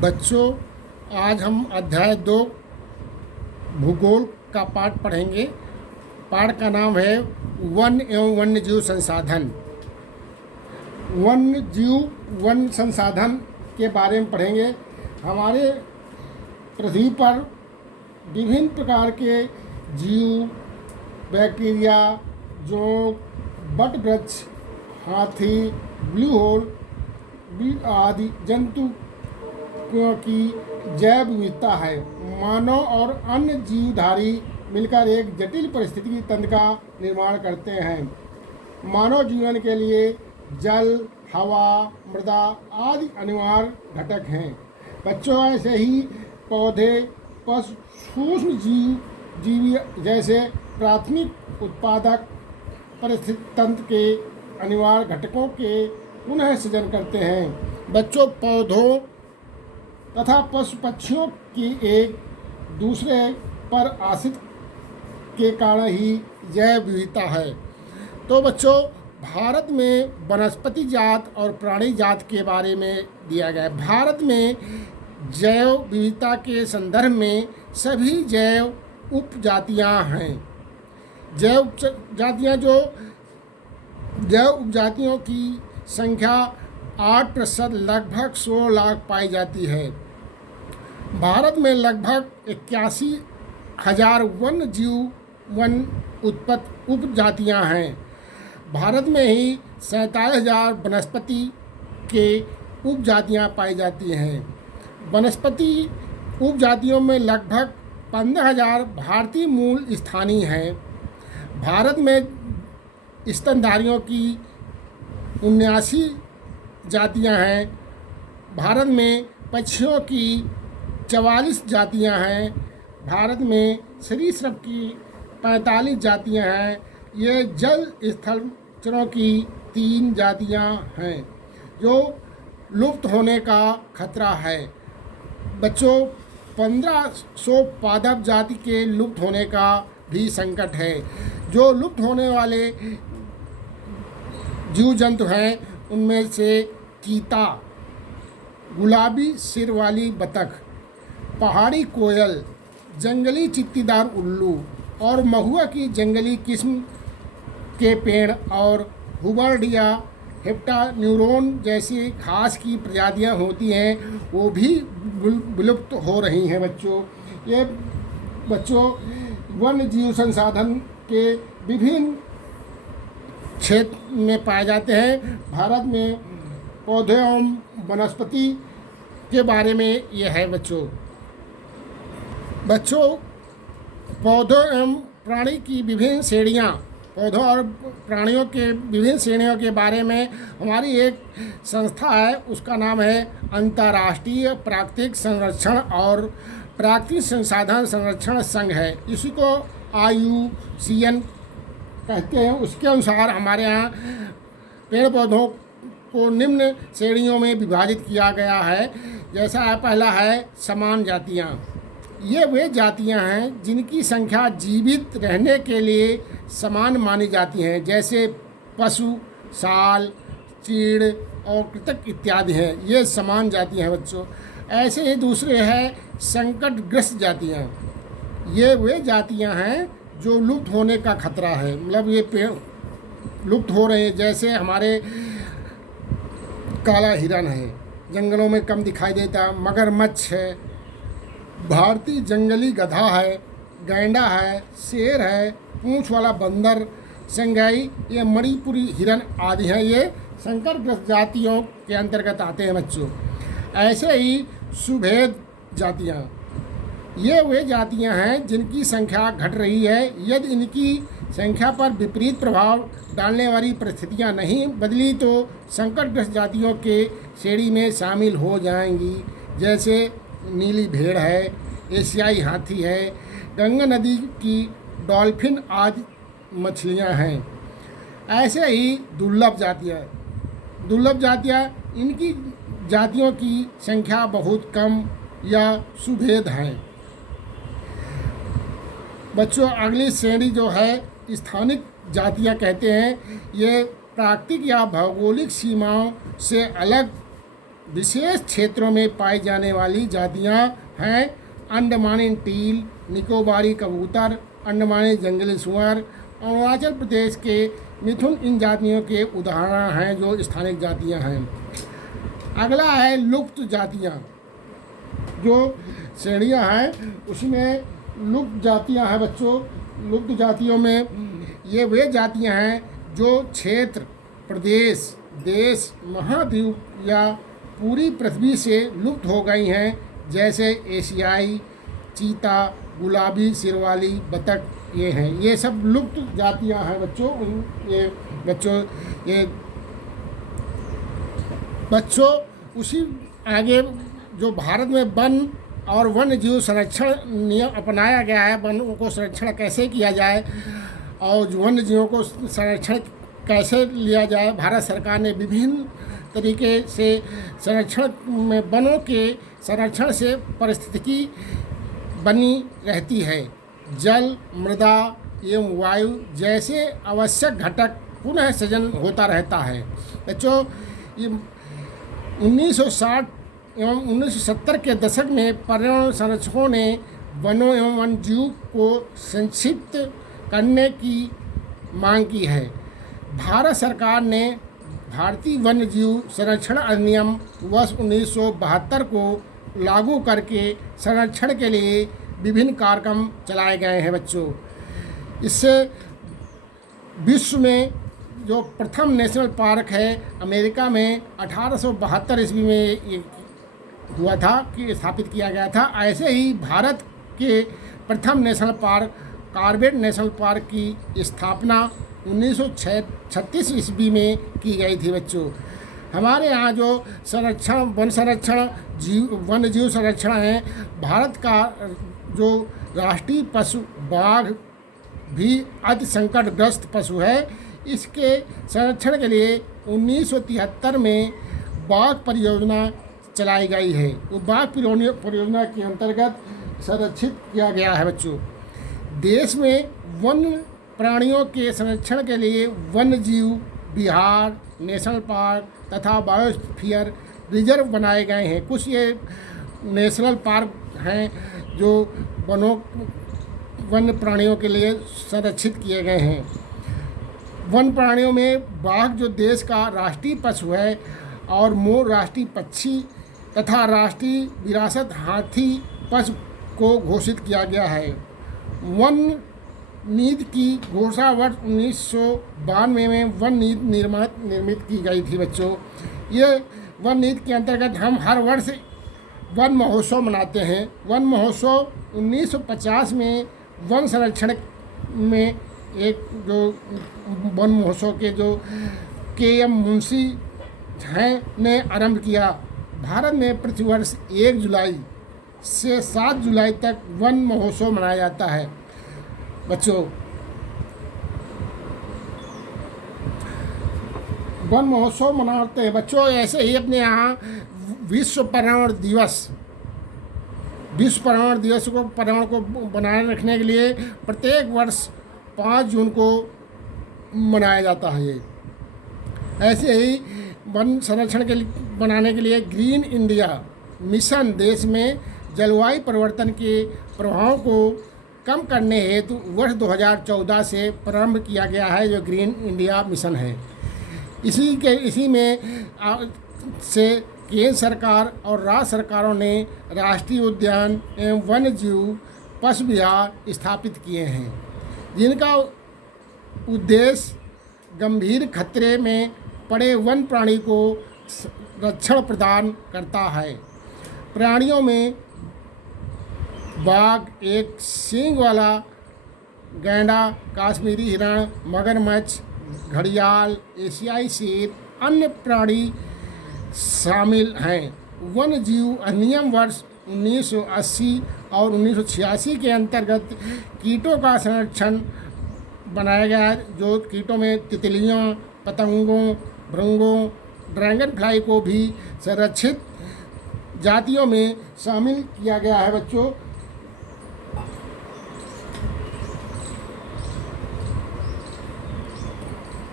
बच्चों, आज हम अध्याय 2 भूगोल का पाठ पढ़ेंगे। पाठ का नाम है वन एवं वन्यजीव संसाधन। वन संसाधन के बारे में पढ़ेंगे। हमारे पृथ्वी पर विभिन्न प्रकार के जीव, बैक्टीरिया, जोंक, बट वृक्ष, हाथी, ब्लू होल आदि जंतु की जैव विविधता है। मानव और अन्य जीवधारी मिलकर एक जटिल पारिस्थितिकी तंत्र का निर्माण करते हैं। मानव जीवन के लिए जल, हवा, मृदा आदि अनिवार्य घटक हैं। बच्चों, ऐसे ही पौधे, पशु, सूक्ष्म जीव जैसे प्राथमिक उत्पादक पारिस्थितिक तंत्र के अनिवार्य घटकों के पुनः सृजन करते हैं। बच्चों, पौधों तथा पशु पक्षियों की एक दूसरे पर आश्रित के कारण ही जैव विविधता है। तो बच्चों, भारत में वनस्पति जात और प्राणी जात के बारे में दिया गया है। भारत में जैव विविधता के संदर्भ में सभी जैव उपजातियां हैं। जैव उपजातियों की संख्या 8% लगभग 16 लाख पाई जाती है। भारत में लगभग 81,000 वन उपजातियां हैं। भारत में ही 47,000 वनस्पति के उपजातियां पाई जाती हैं। वनस्पति उपजातियों में लगभग 15,000 भारतीय मूल स्थानीय हैं। भारत में स्तनधारियों की 79 जातियां हैं। भारत में पक्षियों की 44 जातियां हैं। भारत में सरीसृप की 45 जातियां हैं। ये जल स्थल चरों की 3 जातियां हैं जो लुप्त होने का खतरा है। बच्चों, 1500 पादप जाति के लुप्त होने का भी संकट है। जो लुप्त होने वाले जीव जंतु हैं उनमें से चीता, गुलाबी सिर वाली बतख, पहाड़ी कोयल, जंगली चित्तीदार उल्लू और महुआ की जंगली किस्म के पेड़ और हुबर्डिया, हेप्टान्यूरोन जैसी घास की प्रजातियां होती हैं, वो भी विलुप्त हो रही हैं। बच्चों, वन्य जीव संसाधन के विभिन्न क्षेत्र में पाए जाते हैं। भारत में पौधे एवं वनस्पति के बारे में यह है। बच्चों, पौधों एवं प्राणी की विभिन्न श्रेणियाँ, पौधों और प्राणियों के विभिन्न श्रेणियों के बारे में हमारी एक संस्था है, उसका नाम है अंतर्राष्ट्रीय प्राकृतिक संरक्षण और प्राकृतिक संसाधन संरक्षण संघ है। इसी को IUCN कहते हैं। उसके अनुसार हमारे यहाँ पेड़ पौधों को निम्न श्रेणियों में विभाजित किया गया है। जैसा पहला है समान जातियाँ। ये वे जातियाँ हैं जिनकी संख्या जीवित रहने के लिए समान मानी जाती हैं, जैसे पशु, साल, चीड़ और कृंतक इत्यादि हैं। ये समान जातियाँ हैं बच्चों। ऐसे ही दूसरे हैं संकटग्रस्त जातियाँ। ये वे जातियाँ हैं जो लुप्त होने का खतरा है, मतलब ये पेड़ लुप्त हो रहे हैं। जैसे हमारे काला हिरन है, जंगलों में कम दिखाई देता। मगरमच्छ है, भारतीय जंगली गधा है, गैंडा है, शेर है, पूंछ वाला बंदर, संगाई, ये मणिपुरी हिरन आदि हैं। ये संकटग्रस्त जातियों के अंतर्गत आते हैं बच्चों। ऐसे ही सुभेद जातियाँ, ये वे जातियां हैं जिनकी संख्या घट रही है। यदि इनकी संख्या पर विपरीत प्रभाव डालने वाली परिस्थितियां नहीं बदली तो संकटग्रस्त जातियों के श्रेणी में शामिल हो जाएंगी। जैसे नीली भेड़ है, एशियाई हाथी है, गंगा नदी की डॉल्फिन आदि मछलियां हैं। ऐसे ही दुर्लभ जातियां, इनकी जातियों की संख्या बहुत कम या सुभेद हैं। बच्चों, अगली श्रेणी जो है स्थानिक जातियां कहते हैं। ये प्राकृतिक या भौगोलिक सीमाओं से अलग विशेष क्षेत्रों में पाई जाने वाली जातियां हैं अंडमानी टील, निकोबारी कबूतर, अंडमानी जंगली सुअर, अरुणाचल प्रदेश के मिथुन इन जातियों के उदाहरण हैं जो स्थानिक जातियां हैं। अगला है लुप्त जातियां। जो श्रेणियां हैं उसमें लुप्त जातियां हैं बच्चों। लुप्त जातियों में ये वे जातियां हैं जो क्षेत्र, प्रदेश, देश, महाद्वीप या पूरी पृथ्वी से लुप्त हो गई हैं, जैसे एशियाई चीता, गुलाबी सिर वाली बतख, ये हैं। ये सब लुप्त जातियां हैं बच्चों। ये बच्चों उसी आगे जो भारत में वन और वन्य जीव संरक्षण नियम अपनाया गया है, वनों को संरक्षण कैसे किया जाए और वन्य जीवों को संरक्षण कैसे लिया जाए। भारत सरकार ने विभिन्न तरीके से संरक्षण में वनों के संरक्षण से पारिस्थितिकी बनी रहती है। जल, मृदा एवं वायु जैसे आवश्यक घटक पुनः सृजन होता रहता है। बच्चों, ये 1960 एवं 1970 के दशक में पर्यावरण संरक्षकों ने वनों एवं वन्यजीव को संक्षिप्त करने की मांग की है। भारत सरकार ने भारतीय वन्यजीव संरक्षण अधिनियम वर्ष 1972 को लागू करके संरक्षण के लिए विभिन्न कार्यक्रम चलाए गए हैं बच्चों। इससे विश्व में जो प्रथम नेशनल पार्क है अमेरिका में 1872 ईस्वी में ये हुआ था कि स्थापित किया गया था। ऐसे ही भारत के प्रथम national park Corbett national park की स्थापना 1936 ईस्वी में की गई थी बच्चों। हमारे यहाँ जो संरक्षण, वन संरक्षण, वन्य जीव संरक्षण है, भारत का जो राष्ट्रीय पशु बाघ भी अति संकटग्रस्त पशु है। इसके संरक्षण के लिए 1973 में बाघ परियोजना चलाई गई है। वो बाघ परियोजना के अंतर्गत संरक्षित किया गया है बच्चों। देश में वन्य प्राणियों के संरक्षण के लिए वन्य जीव विहार, नेशनल पार्क तथा बायोस्फीयर रिजर्व बनाए गए हैं। कुछ ये नेशनल पार्क हैं जो वन्य प्राणियों के लिए संरक्षित किए गए हैं। वन प्राणियों में बाघ जो देश का राष्ट्रीय पशु है और मोर राष्ट्रीय पक्षी तथा राष्ट्रीय विरासत हाथी पशु को घोषित किया गया है। वन नीति की घोषणा वर्ष 1992 में वन नीति निर्मित की गई थी बच्चों। ये वन नीति के अंतर्गत हम हर वर्ष वन महोत्सव मनाते हैं। वन महोत्सव 1950 में वन संरक्षण में एक जो वन महोत्सव के जो के.एम. मुंशी हैं ने आरंभ किया। भारत में प्रतिवर्ष 1 जुलाई से 7 जुलाई तक वन महोत्सव मनाया जाता है बच्चों। वन महोत्सव मनाते हैं बच्चों। ऐसे ही अपने यहाँ विश्व पर्यावरण दिवस को पर्यावरण को बनाए रखने के लिए प्रत्येक वर्ष 5 जून को मनाया जाता है। ये ऐसे ही वन संरक्षण के बनाने के लिए ग्रीन इंडिया मिशन देश में जलवायु परिवर्तन के प्रभावों को कम करने हेतु वर्ष 2014 से प्रारंभ किया गया है जो ग्रीन इंडिया मिशन है। इसी में से केंद्र सरकार और राज्य सरकारों ने राष्ट्रीय उद्यान एवं वन्य जीव पशु विहार स्थापित किए हैं, जिनका उद्देश्य गंभीर खतरे में पड़े वन प्राणी को रक्षण प्रदान करता है। प्राणियों में बाघ, एक सींग वाला गैंडा, काश्मीरी हिरण, मगरमच्छ, घड़ियाल, एशियाई शेर, अन्य प्राणी शामिल हैं। वन्य जीव अधिनियम वर्ष 1980 और 1986 के अंतर्गत कीटों का संरक्षण बनाया गया है, जो कीटों में तितलियों, पतंगों, भृंगों, ड्रैगन फ्लाई को भी संरक्षित जातियों में शामिल किया गया है बच्चों।